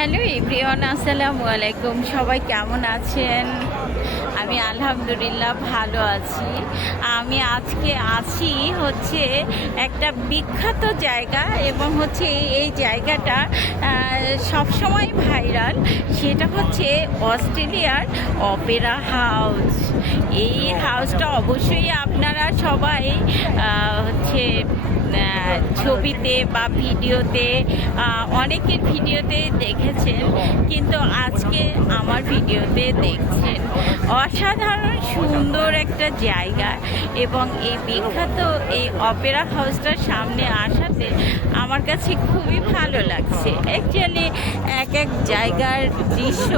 Hello everyone, আসসালামু আলাইকুম। সবাই কেমন আছেন? আমি আলহামদুলিল্লাহ ভালো আছি। আমি আজকে আছি হচ্ছে একটা বিখ্যাত জায়গা, এবং হচ্ছে এই জায়গাটা সবসময় ভাইরাল। সেটা হচ্ছে অস্ট্রেলিয়ার অপেরা হাউস। এই হাউসটা অবশ্যই আপনারা সবাই হচ্ছে ছবিতে বা ভিডিওতে, অনেকের ভিডিওতে দেখেছেন, কিন্তু আজকে আমার ভিডিওতে দেখছেন। অসাধারণ সুন্দর একটা জায়গা, এবং এই বিখ্যাত এই অপেরা হাউসটার সামনে আসাতে আমার কাছে খুবই ভালো লাগছে। অ্যাকচুয়ালি এক এক জায়গার দৃশ্য,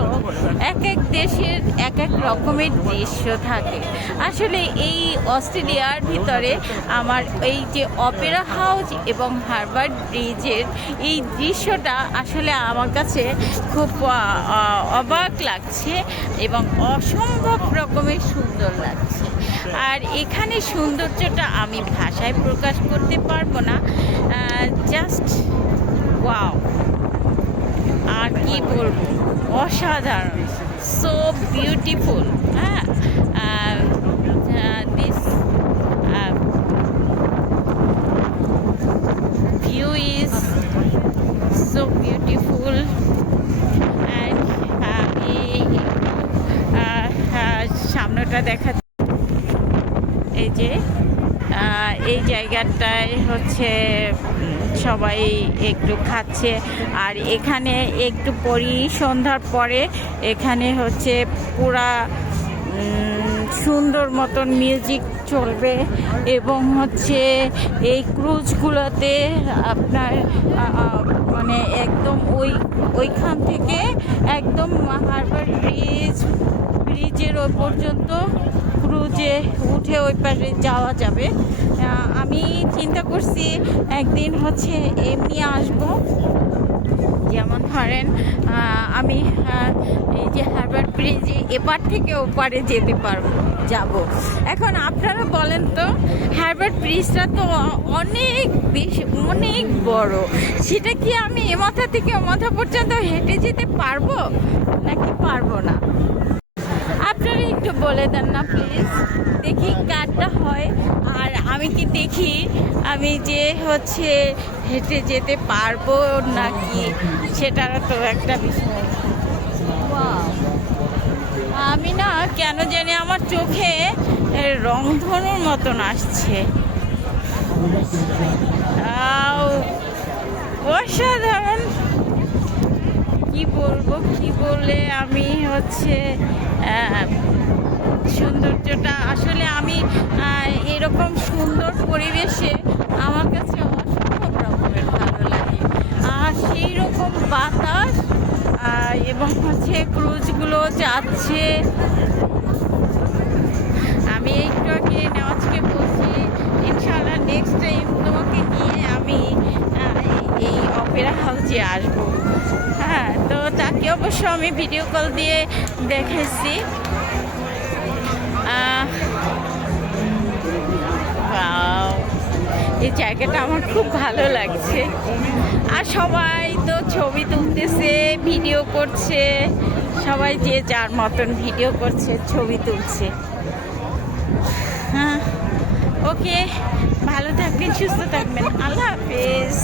এক এক দেশের এক এক রকমের দৃশ্য থাকে। আসলে এই অস্ট্রেলিয়ার ভিতরে আমার এই যে অপেরা হাউস এবং হারবার ব্রিজের এই দৃশ্যটা আসলে আমার কাছে খুব অবাক লাগছে এবং অসম্ভব রকমের সুন্দর লাগছে। আর এখানে সৌন্দর্যটা আমি ভাষায় প্রকাশ করতে পারবো না। জাস্ট ওয়াও, আর কি বলবো, অসাধারণ, সো বিউটিফুল। হ্যাঁ, this view is so beautiful, and সামনেটা দেখা, এই যে এই জায়গাটায় হচ্ছে সবাই একটু খাচ্ছে। আর এখানে একটু সন্ধ্যার পরে এখানে হচ্ছে পুরা সুন্দর মতন মিউজিক চলবে, এবং হচ্ছে এই ক্রুজগুলোতে আপনার মানে একদম ওইখান থেকে একদম হারবার ব্রিজের ওই পর্যন্ত ক্রুজে উঠে ওই পাশে যাওয়া যাবে। আমি চিন্তা করছি একদিন হচ্ছে এমনি আসবো, যেমন ধরেন আমি এই যে হারবার ব্রিজে এপার থেকে ওপারে যেতে যাব। এখন আপনারা বলেন তো, হারবার ব্রিজটা তো অনেক বেশি, অনেক বড়, সেটা কি আমি এ মাথা থেকে ও মাথা পর্যন্ত হেঁটে যেতে পারবো নাকি পারবো না? আপনারা একটু বলে দেন না প্লিজ, দেখি কারটা হয়। আর আমি কি দেখি আমি যে হচ্ছে হেঁটে যেতে পারবো নাকি, সেটারও তো একটা বিষয়। আমি না কেন জানি আমার চোখে রংধনুর মতন আসছে। অসাধারণ, কি বলবো, কি বলে আমি হচ্ছে সৌন্দর্যটা আসলে আমি এরকম সুন্দর পরিবেশে আমার কাছে অসম্ভব রকমের ভালো লাগে। আর সেই রকম বাতাস, এবং হচ্ছে ক্রুজগুলো যাচ্ছে। আমি একটু আগে নেওয়াজকে বলছি, ইনশাআল্লাহ নেক্সট টাইম তোমাকে নিয়ে আমি এই অপেরা হাউসে আসবো। হ্যাঁ, তো তাকে অবশ্য আমি ভিডিও কল দিয়ে দেখেছি। এই জায়গাটা আমার খুব ভালো লাগছে। আর সবাই তো ছবি তুলতেছে, ভিডিও করছে, সবাই যে যার মতন ভিডিও করছে, ছবি তুলছে। হ্যাঁ, ওকে, ভালো থাকবেন, সুস্থ থাকবেন, আল্লাহ হাফেজ।